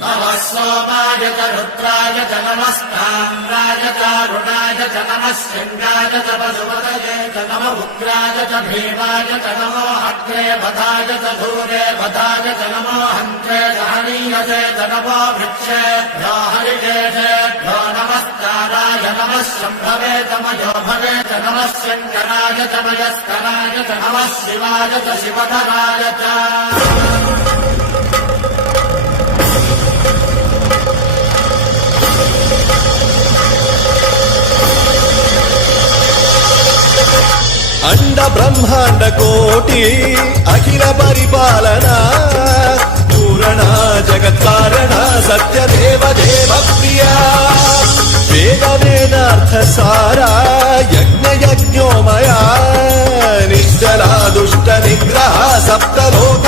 नमः सोमाय च रुद्राय च नमस्ताम्राय च अरुणाय च नमः सिंहाय च पशुपतये च नमः उग्राय च भीमाय च नमो अग्रे बधाय च धूरे बधाय च नमो हन्त्रे च हनीयसे च नमो वृक्षेभ्यो हरिकेशेभ्यो नमस्काराय नमः शम्भवे च मयो भवे च नमः शङ्कराय च मयस्कराय च नमः शिवाय च शिवधराय च अंड ब्रह्मांड कोटि अखिल परिपालना पूरणा जगत्कारणा सत्यदेव देव प्रिया वेद वेदार्थ सारा यज्ञ यज्ञोमया निश्चला दुष्ट निग्रह सप्तलोक